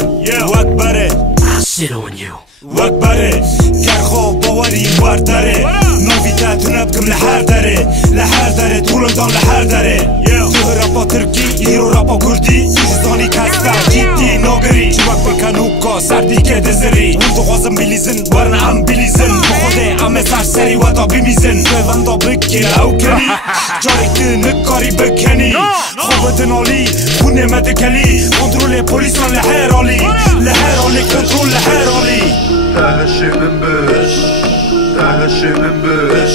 وكبره Shit on you وكبره كرخو باوري وارداره نوفيتات ونبكم لحر داره طولم دان لحر داره تو رابا ترکی ایرو رابا کردی چیزانی کستا جیدی ناگری چوک بکنوکا سردی که دزری اون تو غازم بیلیزن ورن ام بیلیزن بخوده ام سرسری و تا بیمیزن بوندا بکیر او کلی جارک نکاری بکنی خوابتن آلی خونه مدکلی کنترول پولیسان لحر آلی کنترول لحر آلی تهشی من بش تهشی من بش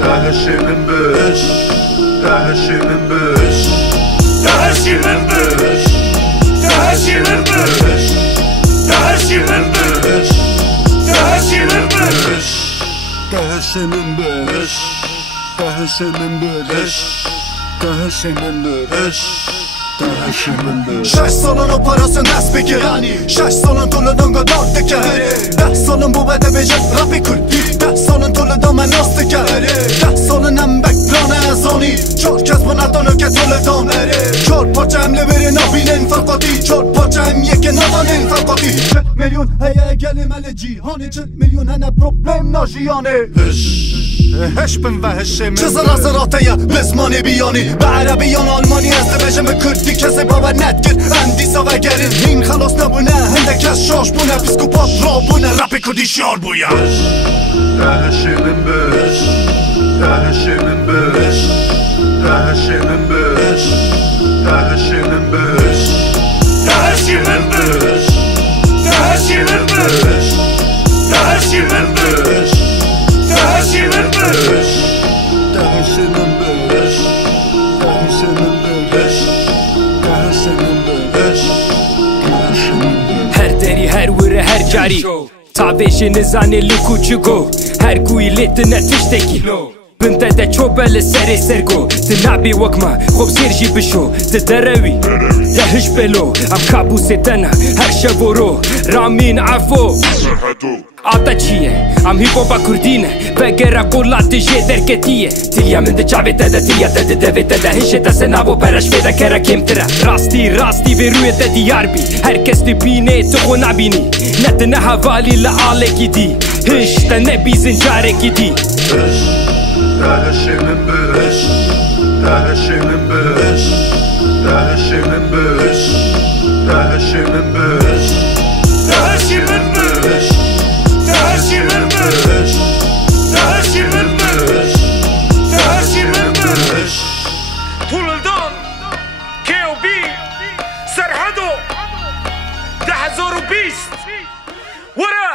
تهشی من بش تهشی من بش تهشی من بش تهشی من بش تهشی من بش تهشی من بش تهشی من بش تهشی من بش تهشی من بش 6 سالن operasyon dest بگیر 6 سالن طولدان گدار دکر 10 سالن بو بده بجد رپی کردی 10 سالن طولدان من راست دکر 10 سالن هم بکران ازانی 4 کس با ندانه که طولدان 4 پاچه هم لبره نبینن فرقاتی 4 پاچه هم یک ندانن فرقاتی 40 میلیون هیه گل مل جیهانی 40 میلیون هنه پروبلم ناجیانه هش بن و هشم چه زرازراته یا بزمانی بیانی به عربیان آلمانی ازدواجم به کردی کسی باور ندگر اندیسا و گرین این خلاص نبونه هندک از شاش بونه پیسکوپات را بونه رپ کردی شیار بویا تهشی من بش تهشی من بش تهشی من بش تهشی من بش تهشی من بش تهشی من بش تهشی من بش تهشی من بش تهشی من بش تهشی من بش تهشی من بش تهشی من بش هر دری هر وره هر جاری تابش نزانه لکوچگو هر گوی لیت نتشتکی بنده ده چوبل سری سرگو تنابی وکما خوب سرجی بشو تدروی دهش بلو ام کابوس تنها هر شبورو رامین عفو آتا چیه ام هیپو با کردینه بگر قولات جه درکتیه تلیا من ده چاوی تده تلیا تده دوی تده هشه تسه نابو برش فیده کرا کم تره راستی به روی ده دیار بی هر کس تی بینه تو خو نبینی نتنه حوالی لعاله کی دی هش تا نبی زنجاره کی دی تهشی من بش تهشی من بش تهشی من بش تهشی من بش تهشی من بش تهشی من بش تهشی من بش تهشی من بش طولدان KOB سرحدو 10,020 ورا